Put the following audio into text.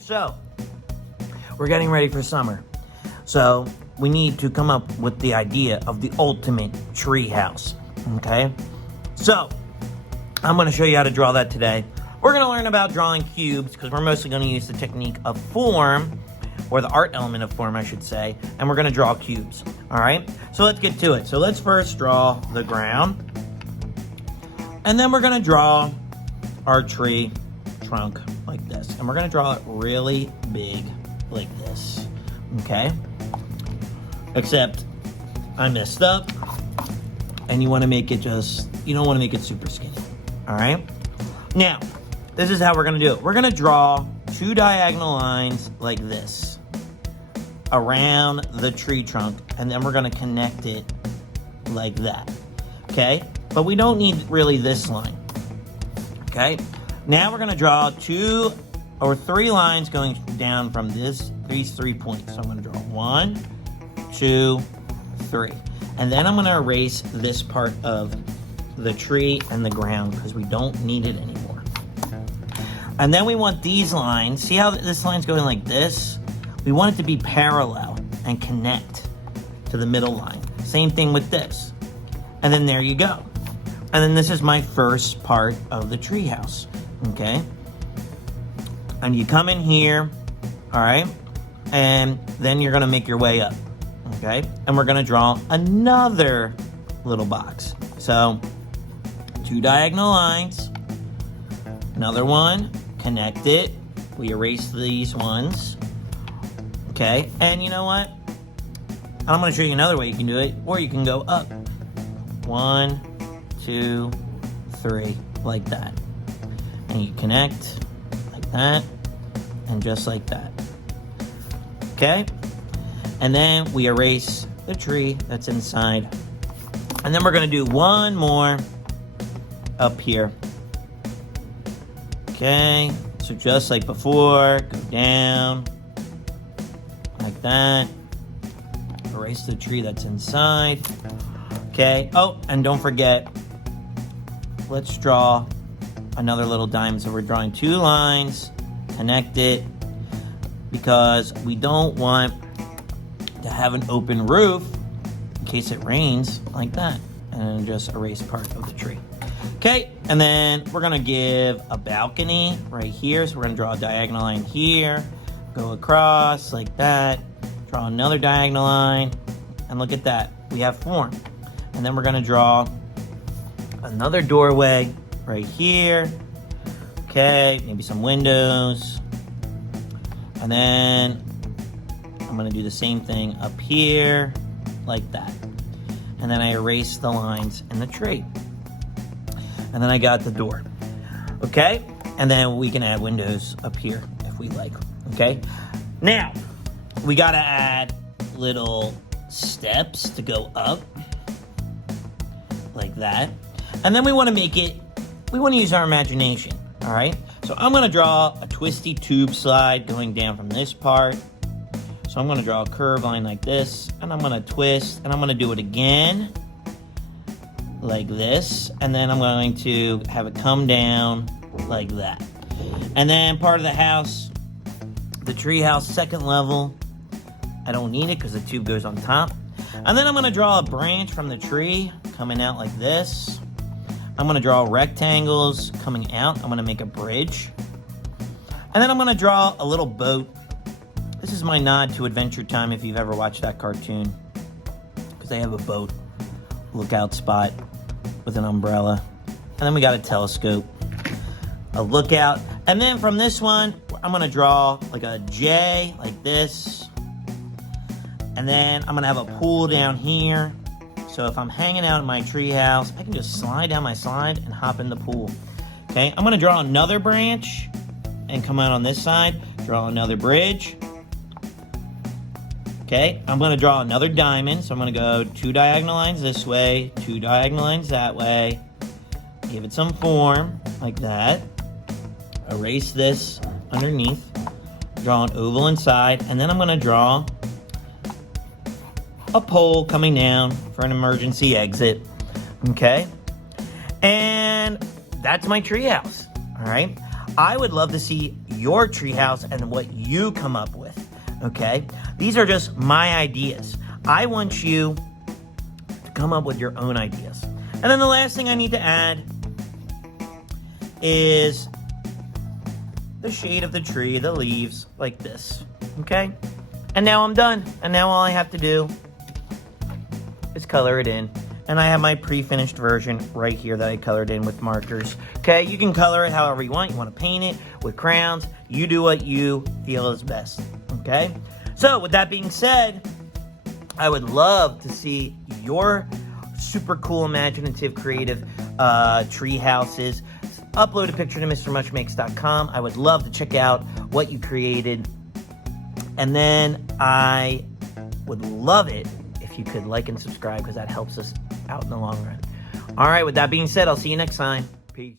So, we're getting ready for summer. So, we need to come up with the idea of the ultimate tree house. Okay? So, I'm going to show you how to draw that today. We're going to learn about drawing cubes because we're mostly going to use the technique of form, or the art element of form, I should say, and we're going to draw cubes. All right? So, let's get to it. So, let's first draw the ground, and then we're going to draw our tree trunk like this, and we're going to draw it really big like this. Okay, except I messed up, and you want to make it you don't want to make it super skinny. All right, now this is how we're going to do it. We're going to draw two diagonal lines like this around the tree trunk, and then we're going to connect it like that. Okay, but we don't need really this line. Okay, now we're going to draw 2 or 3 lines going down from these 3 points. So I'm going to draw 1, 2, 3. And then I'm going to erase this part of the tree and the ground because we don't need it anymore. And then we want these lines. See how this line's going like this? We want it to be parallel and connect to the middle line. Same thing with this. And then there you go. And then this is my first part of the tree house. Okay, and you come in here, all right, and then you're gonna make your way up. Okay, and we're gonna draw another little box. So 2 diagonal lines, another one, connect it. We erase these ones. Okay, and you know what, I'm gonna show you another way you can do it, or you can go up. 1, 2, 3, like that. And you connect like that, and just like that. Okay? And then we erase the tree that's inside. And then we're going to do one more up here. Okay? So just like before, go down like that. Erase the tree that's inside. Okay? Oh, and don't forget, let's draw another little diamond. So we're drawing 2 lines, connect it, because we don't want to have an open roof in case it rains like that, and then just erase part of the tree. Okay, and then we're gonna give a balcony right here. So we're gonna draw a diagonal line here, go across like that, draw another diagonal line, and look at that, we have form. And then we're gonna draw another doorway right here. Okay, maybe some windows. And then I'm gonna do the same thing up here, like that. And then I erase the lines in the tree. And then I got the door. Okay, and then we can add windows up here if we like. Okay, now we gotta add little steps to go up, like that. And then we want to make it, we want to use our imagination, all right? So I'm going to draw a twisty tube slide going down from this part. So I'm going to draw a curve line like this, and I'm going to twist, and I'm going to do it again, like this. And then I'm going to have it come down like that. And then part of the house, the tree house, second level, I don't need it because the tube goes on top. And then I'm going to draw a branch from the tree coming out like this. I'm going to draw rectangles coming out. I'm going to make a bridge. And then I'm going to draw a little boat. This is my nod to Adventure Time if you've ever watched that cartoon. Because they have a boat lookout spot with an umbrella. And then we got a telescope, a lookout. And then from this one, I'm going to draw like a J like this. And then I'm going to have a pool down here. So if I'm hanging out in my tree house, I can just slide down my slide and hop in the pool. Okay, I'm going to draw another branch and come out on this side. Draw another bridge. Okay, I'm going to draw another diamond. So I'm going to go 2 diagonal lines this way, 2 diagonal lines that way. Give it some form, like that. Erase this underneath. Draw an oval inside. And then I'm going to draw a pole coming down for an emergency exit. Okay? And that's my treehouse. All right? I would love to see your treehouse and what you come up with, okay? These are just my ideas. I want you to come up with your own ideas. And then the last thing I need to add is the shade of the tree, the leaves, like this, okay? And now I'm done. And now all I have to do is color it in. And I have my pre-finished version right here that I colored in with markers. Okay, you can color it however you want. You want to paint it with crayons. You do what you feel is best, okay? So with that being said, I would love to see your super cool, imaginative, creative tree houses. Upload a picture to MrMushMakes.com. I would love to check out what you created. And then I would love it if you could like and subscribe, because that helps us out in the long run. All right, with that being said, I'll see you next time. Peace.